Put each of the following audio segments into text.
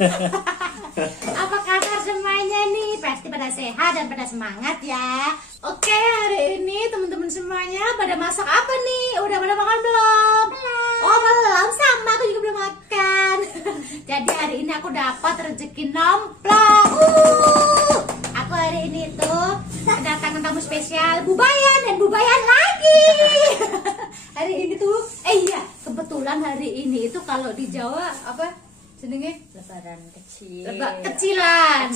Apa kabar semuanya nih? Pasti pada sehat dan pada semangat ya. Oke, hari ini teman-teman semuanya pada masak apa nih? Udah pada makan belum? Belum. Oh belum, sama aku juga belum makan. Jadi hari ini aku dapat rezeki nomplok. Aku hari ini tuh kedatangan tamu spesial, Bubayan dan Bubayan lagi. Hari ini tuh, iya, kebetulan hari ini itu kalau di Jawa apa? Jenenge lebaran kecil. Kecilan.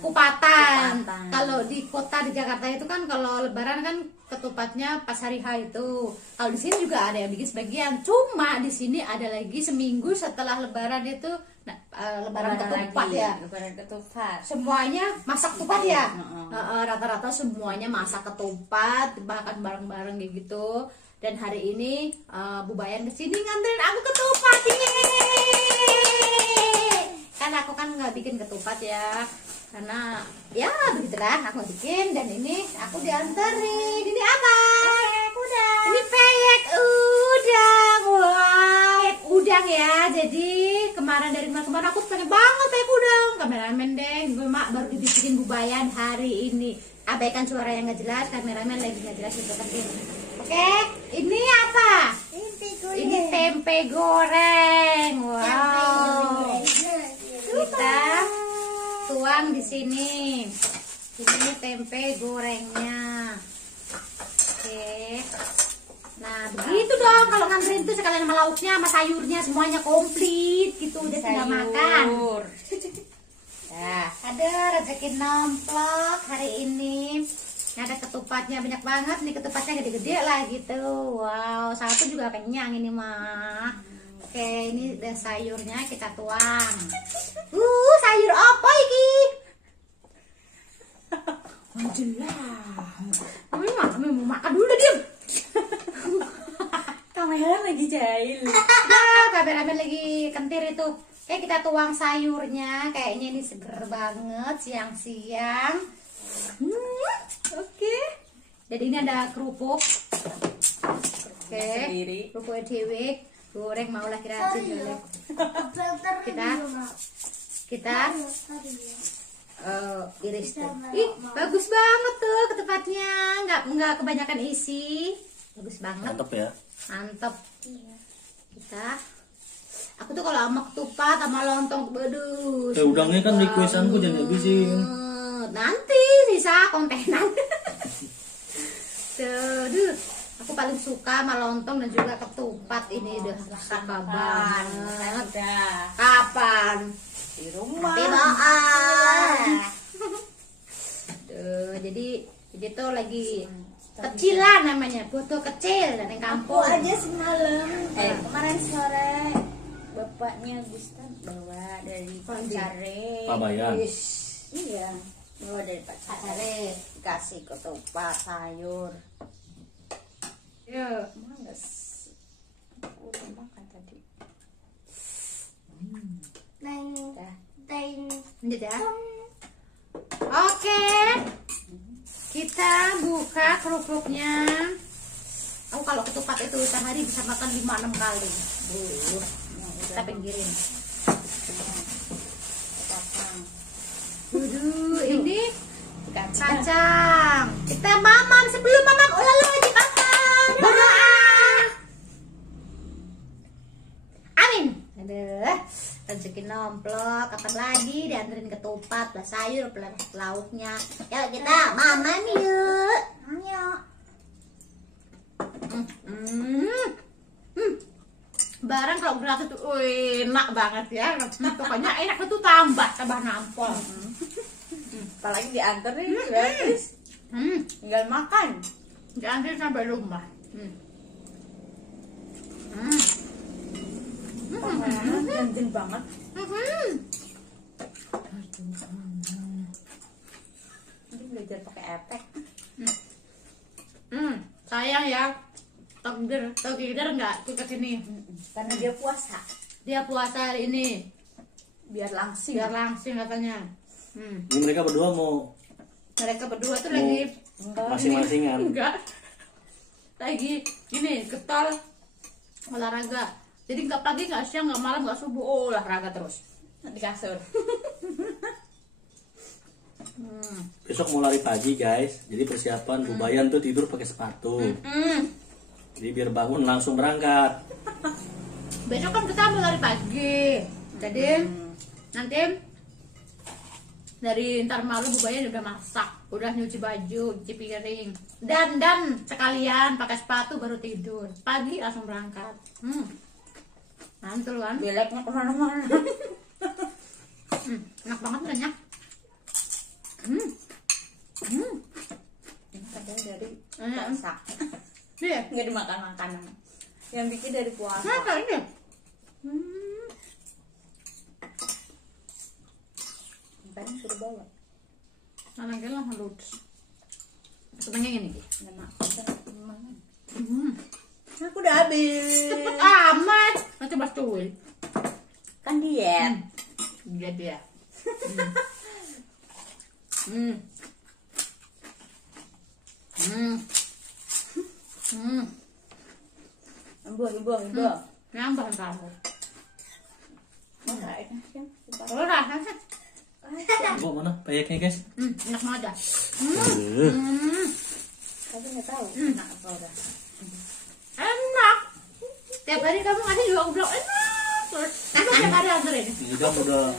Kupatan. Kupatan. Kalau di kota di Jakarta itu kan kalau lebaran kan ketupatnya pas hari H itu. Kalau di sini juga ada yang bikin sebagian. Cuma di sini ada lagi seminggu setelah lebaran itu lebaran ketupat lagi, ya. Lebaran ketupat. Semuanya masak ketupat ya. Heeh. Rata-rata semuanya masak ketupat, makan bareng-bareng kayak gitu. Dan hari ini Bubayan kesini nganterin aku ketupat. Kan aku kan nggak bikin ketupat ya, karena ya begitulah aku bikin. Dan ini aku dianterin. Ini apa? Peyek udang. Ini peyek udang. Wah, peyek udang ya. Jadi dari kemarin aku pengen banget peyek udang. Kameramen deh, mak baru dibikin Bubayan hari ini. Abaikan suara yang nggak jelas, kameramen lagi nggak jelas itu penting. Oke, ini apa? Ini tempe goreng. Wow. Kita tuang di sini. Ini tempe gorengnya. Oke. Nah, begitu dong kalau nganterin tuh sekalian sama lauknya, sama sayurnya semuanya komplit gitu. Udah tinggal makan. Nah, ada rezeki nomplok hari ini. Ada ketupatnya banyak banget nih, ketupatnya gede-gede lah gitu. Wow, satu juga kenyang ini mah. Oke, ini udah sayurnya kita tuang. Sayur apa ini? Jelas. Mau makan dulu diam. Kamera lagi jahil. Nah, kameramen lagi kentir itu. Oke, kita tuang sayurnya. Kayaknya ini seger banget siang-siang. Oke. Jadi ini ada kerupuk. Oke. Kerupuk dewe. Goreng maulah kira kita iris tuh. Ih, bagus banget tuh ketupatnya. Nggak kebanyakan isi. Bagus banget. Mantap ya. Mantap. Aku tuh kalau sama ketupat sama lontong waduh. Udangnya kan requestanku jangan habisin. Nanti sisa kontenan. Tuh, aku paling suka sama lontong dan juga ketupat ini udah suka banget. Kapan? Di rumah. Tuh, jadi tuh lagi kecilan namanya, foto kecil dan yang kampung. Aku aja semalam, kemarin sore bapaknya Gustaf bawa dari Pacare. Pabayan. Iya, bawa dari Pacare. Kasih ketupat sayur. Ya, Males. Udah makan tadi. lanjut ya. Oke, kita buka kerupuknya. Aku kalau ketupat itu sehari bisa makan 5-6 kali. Kita pinggirin. Ini kacang. Kita mamam sebelum mamam wajib makan. Berdoa. Amin. Aduh, rezeki nomplok. Kapan lagi dianterin ketupat, plus sayur, plus lauknya. Yuk kita mamam yuk. Yuk. Barang kalau gratis tuh enak banget ya. Pokoknya enak itu tambah nampol. Apalagi dianterin gratis. Tinggal makan. Dianterin sampai rumah. Ganjil banget. Ini belajar pakai efek. Sayang ya. Togder nggak tuh kesini. Karena dia puasa. Dia puasa hari ini. Biar langsing. Biar langsing katanya. Ini mereka berdua mau Mereka berdua tuh lagi masing-masingan. enggak. Lagi ini getol olahraga. Jadi nggak pagi, nggak siang, nggak malam, nggak subuh, olahraga terus. di kasur. Besok mau lari pagi guys, jadi persiapan Bubayan tuh tidur pakai sepatu. Jadi biar bangun langsung berangkat. Besok kan kita mau lari pagi, jadi nanti dari ntar malam Bubayan udah masak, udah nyuci baju, cuci piring, dan sekalian pakai sepatu baru tidur. Pagi langsung berangkat. Mantul kan? Beleknya kemana-mana. Enak banget banyak. Ini katanya dari Enak. puasa. Iya. Nggak dimakan makanan. Yang bikin dari puasa. Nah, kayaknya. Makanya suruh bawa. Nah, kayaknya langsung ludes. Setengah ini. Nggak makan. Hmm. Aku udah habis. Cepet amat. Nanti mas cuy. Kan diet. Dia. Ibu. Nambah kamu. Masa enak sih? Oh, rasanya. Ibu mana peyeknya guys? Enak banget dah. Tapi nggak tahu. Enak apa udah. Enak. Tiap hari kamu ngasih juga bilang enak. Terus tiap hari anterin. Ini kan udah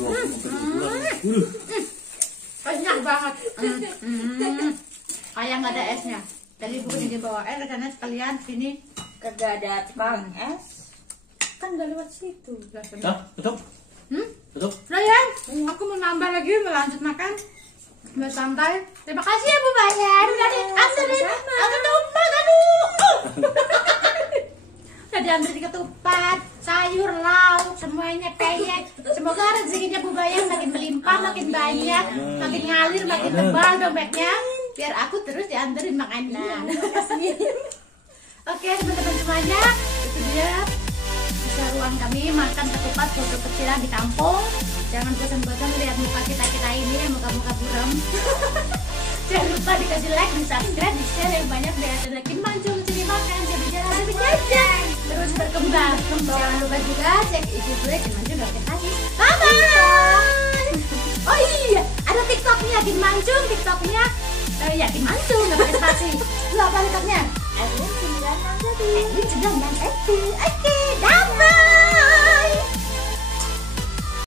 20 bulan. Enak banget. Kayak nggak ada esnya. Jadi bukan di bawah es, karena sekalian sini. Kagak ada tukang es. Kan nggak lewat situ. Hah? Betul? Betul? Ryan, aku mau nambah lagi, mau lanjut makan. Mau santai. Terima kasih ya Bu Bayan. Udah dianterin. Ketupat, aduh. Udah dianterin ketupat, sayur, lauk, semuanya peyek. Semoga rezekinya Bu Bayan makin melimpah, makin banyak, makin ngalir, makin tebal dompetnya. Biar aku terus dianterin makanan. Oke teman-teman semuanya, itu dia keseruan kami makan ketupat foto kecilan di kampung. Jangan bosan-bosan lihat muka kita ini, muka-muka buram. Jangan lupa dikasih like, di subscribe, di share yang banyak biar ada mancung, jadi makan, jadi jalan, jadi jajan, terus berkembang. Jangan lupa juga cek IG gue Mancung Gak Kasih. Bye bye. Oh iya, ada TikToknya Mancung, TikToknya Yakin Mancung nggak pakai spasi. Lu apa TikToknya? Edwin 961. Oke, dadah.